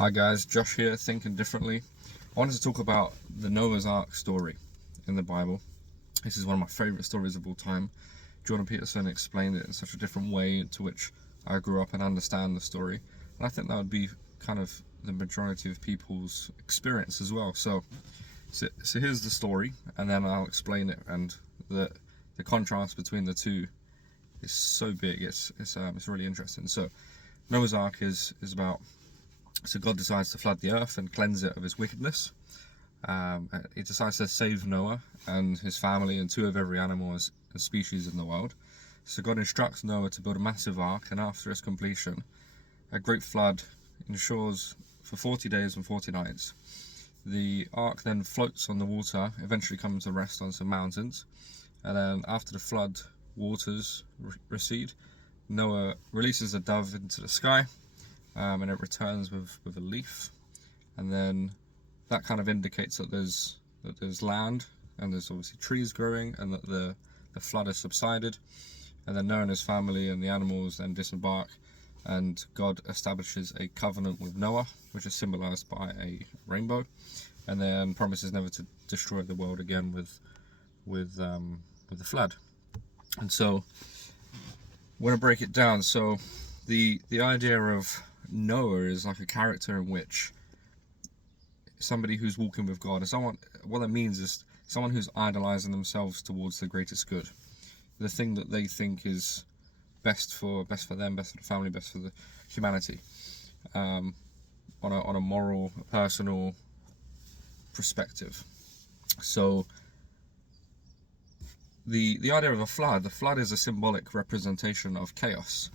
Hi guys, Josh here, thinking differently. I wanted to talk about the Noahs Ark story in the Bible. This is one of my favourite stories of all time. Jordan Peterson explained it in such a different way to which I grew up and understand the story. And I think that would be kind of the majority of people's experience as well. So here's the story, and then I'll explain it. And the contrast between the two is so big. It's really interesting. So Noah's Ark is about. So God decides to flood the earth and cleanse it of its wickedness. He decides to save Noah and his family and two of every animal and species in the world. So God instructs Noah to build a massive ark, and after its completion, a great flood ensures for 40 days and 40 nights. The ark then floats on the water, eventually comes to rest on some mountains, and then after the flood waters recede, Noah releases a dove into the sky. And it returns with a leaf, and then that kind of indicates that there's land, and there's obviously trees growing, and that the flood has subsided. And then Noah and his family and the animals then disembark, and God establishes a covenant with Noah, which is symbolized by a rainbow, and then promises never to destroy the world again with the flood. And so I want to break it down. So the idea of Noah is like a character in which somebody who's walking with God, and what that means is someone who's idolizing themselves towards the greatest good, the thing that they think is best for them, best for the family, best for the humanity, on a moral, personal perspective. So the idea of the flood is a symbolic representation of chaos.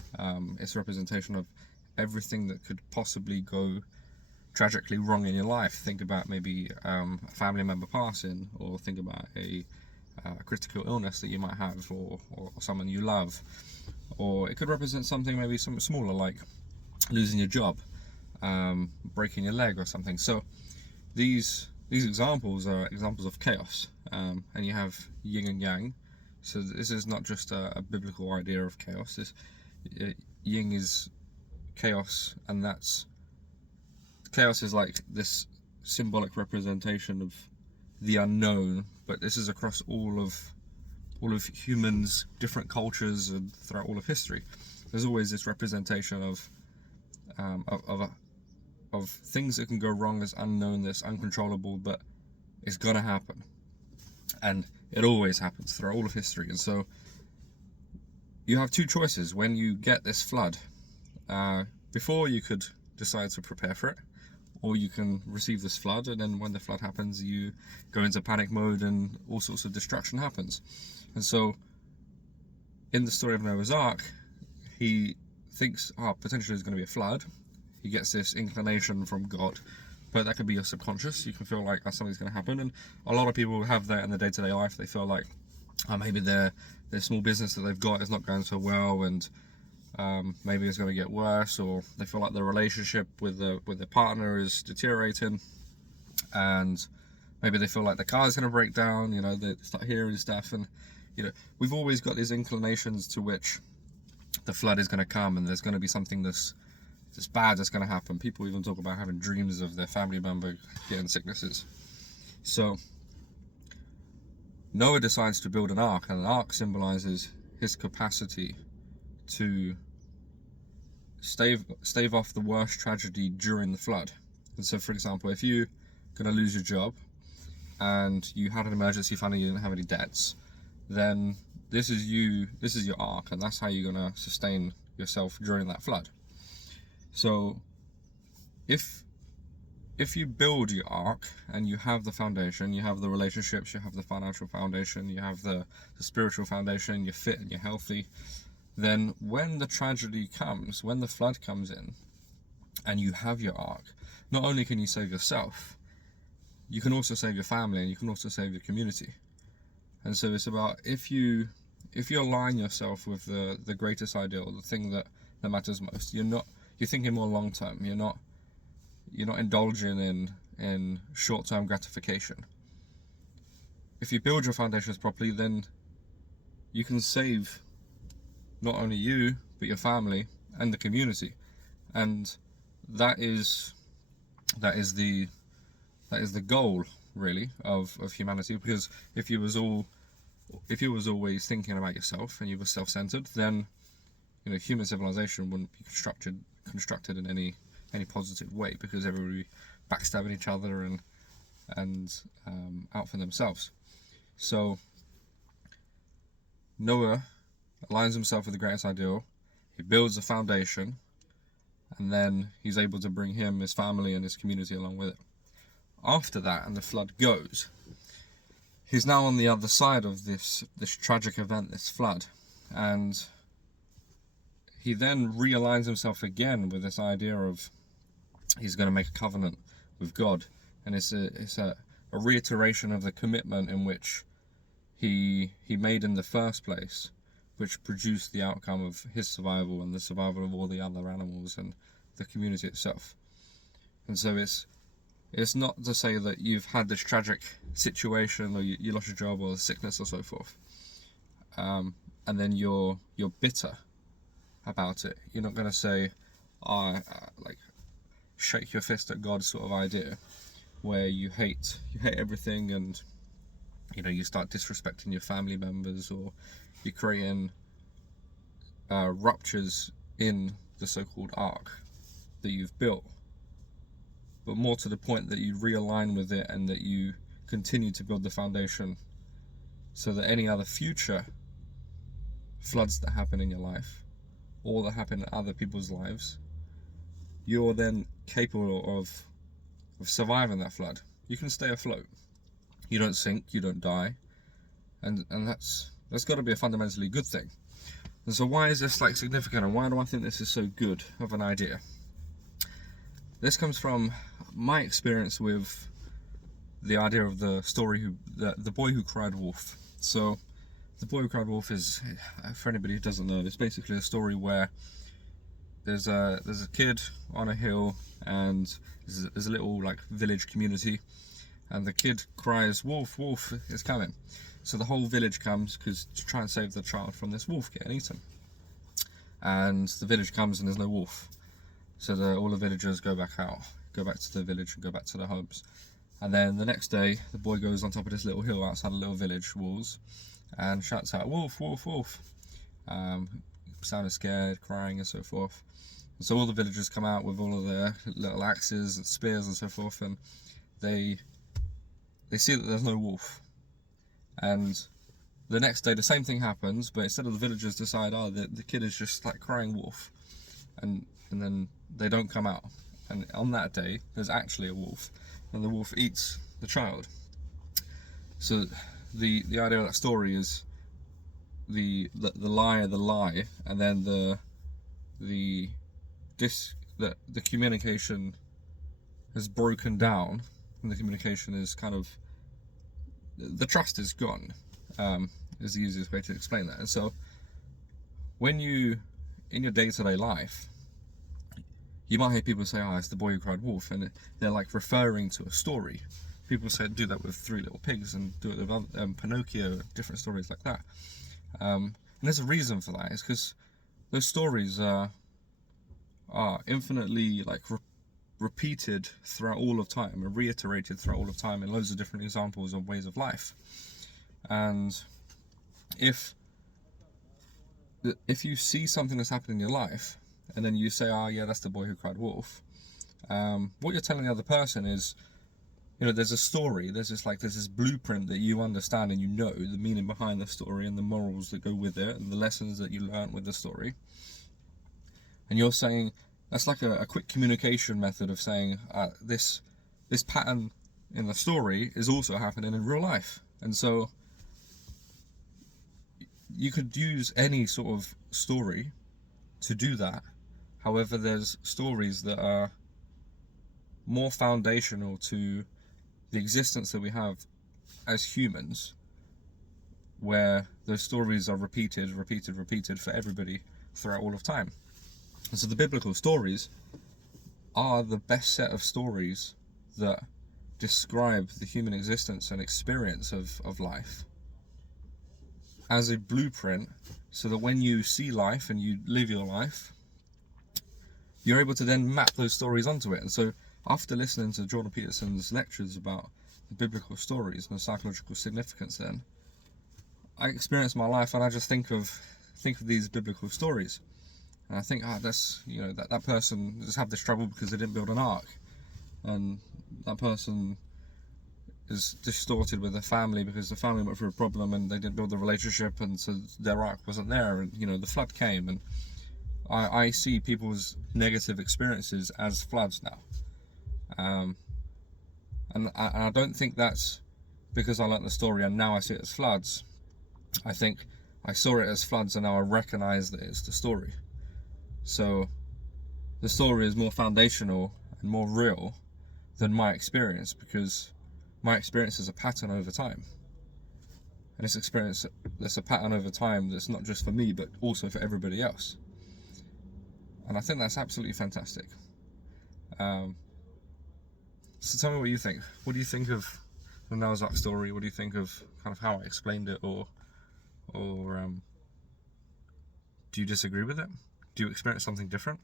It's a representation of everything that could possibly go tragically wrong in your life. Think about maybe a family member passing, or think about a critical illness that you might have, or someone you love. Or it could represent something maybe something smaller, like losing your job, breaking your leg or something. So these examples are examples of chaos, and you have yin and yang. So this is not just a biblical idea of chaos. Yin is chaos, and chaos is like this symbolic representation of the unknown, but this is across all of humans, different cultures, and throughout all of history. There's always this representation of things that can go wrong, that's unknown, that's uncontrollable, but it's gonna happen, and it always happens throughout all of history. And so you have two choices when you get this flood. Before, you could decide to prepare for it, or you can receive this flood, and then when the flood happens, you go into panic mode and all sorts of destruction happens. And so in the story of Noah's Ark, he thinks, potentially there's going to be a flood. He gets this inclination from God, but that could be your subconscious. You can feel like something's going to happen, and a lot of people have that in their day-to-day life. They feel like maybe their small business that they've got is not going so well, and maybe it's going to get worse, or they feel like their relationship with their partner is deteriorating, and maybe they feel like the car is going to break down. They start hearing stuff, and we've always got these inclinations to which the flood is going to come, and there's going to be something that's bad that's going to happen. People even talk about having dreams of their family member getting sicknesses. So Noah decides to build an ark, and an ark symbolizes his capacity to stave off the worst tragedy during the flood. And so, for example, if you're going to lose your job and you had an emergency fund and you didn't have any debts, then this is your ark, and that's how you're going to sustain yourself during that flood. So if you build your ark and you have the foundation, you have the relationships, you have the financial foundation, you have the spiritual foundation, you're fit and you're healthy, then when the tragedy comes, when the flood comes in, and you have your ark, not only can you save yourself, you can also save your family, and you can also save your community. And so it's about, if you align yourself with the greatest ideal, the thing that matters most, you're thinking more long term. You're not indulging in short-term gratification. If you build your foundations properly, then you can save not only you, but your family and the community. And that is that is the goal, really, of humanity. Because if you was always thinking about yourself and you were self-centered, then human civilization wouldn't be constructed in any positive way, because everybody backstabbing each other and out for themselves. So Noah aligns himself with the greatest ideal. He builds a foundation, and then he's able to bring his family and his community along with it. After that, and the flood goes, he's now on the other side of this tragic event, this flood, and he then realigns himself again with this idea of he's going to make a covenant with God, and it's a reiteration of the commitment in which he made in the first place, which produced the outcome of his survival and the survival of all the other animals and the community itself. And so it's not to say that you've had this tragic situation, or you lost your job, or sickness, or so forth, and then you're bitter about it. You're not going to say, like, shake your fist at God sort of idea, where you hate everything, and you start disrespecting your family members, or you're creating ruptures in the so-called ark that you've built. But more to the point, that you realign with it, and that you continue to build the foundation, so that any other future floods that happen in your life, or that happen in other people's lives, you're then capable of surviving that flood. You can stay afloat. You don't sink, you don't die, and that's got to be a fundamentally good thing. And so why is this significant, and why do I think this is so good of an idea? This comes from my experience with the idea of the story, the boy who cried wolf. So the boy who cried wolf is, for anybody who doesn't know, it's basically a story where there's a kid on a hill, and there's a little village community, and the kid cries, "Wolf, wolf is coming." So the whole village comes to try and save the child from this wolf getting eaten. And the village comes, and there's no wolf. So all the villagers go back to the village, and go back to their homes. And then the next day, the boy goes on top of this little hill outside a little village walls and shouts out, "Wolf, wolf, wolf." Sounded scared, crying, and so forth. And so all the villagers come out with all of their little axes and spears and so forth, and they see that there's no wolf. And the next day, the same thing happens, but instead of the villagers decide, the kid is just crying wolf, and then they don't come out. And on that day, there's actually a wolf, and the wolf eats the child. So the idea of that story is the lie, and then the communication has broken down, and the communication is the trust is gone, is the easiest way to explain that. And so when you, in your day-to-day life, you might hear people say, "Oh, it's the boy who cried wolf," and they're referring to a story. People do that with Three Little Pigs, and do it with Pinocchio, different stories like that. And there's a reason for that. It's because those stories are infinitely repeated throughout all of time, and reiterated throughout all of time in loads of different examples and ways of life. And if you see something that's happened in your life, and then you say, "Oh yeah, that's the boy who cried wolf," what you're telling the other person is, there's a story, there's this blueprint that you understand, and the meaning behind the story, and the morals that go with it, and the lessons that you learn with the story. And you're saying, that's a quick communication method of saying, this pattern in the story is also happening in real life. And so you could use any sort of story to do that. However, there's stories that are more foundational to the existence that we have as humans, where those stories are repeated for everybody throughout all of time. And so the biblical stories are the best set of stories that describe the human existence and experience of life as a blueprint, so that when you see life and you live your life, you're able to then map those stories onto it. And so after listening to Jordan Peterson's lectures about the biblical stories and the psychological significance, then I experience my life and I just think of these biblical stories, and I think, that's, that person just had this trouble because they didn't build an ark, and that person is distorted with their family because the family went through a problem and they didn't build the relationship, and so their ark wasn't there, and the flood came, and I see people's negative experiences as floods now, and I don't think that's because I learnt the story and now I see it as floods. I think I saw it as floods and now I recognize that it's the story. So the story is more foundational and more real than my experience, because my experience is a pattern over time. And this experience, there's a pattern over time that's not just for me, but also for everybody else. And I think that's absolutely fantastic. So tell me what you think. What do you think of the Noahs Ark story? What do you think of kind of how I explained it, or do you disagree with it? Do you experience something different?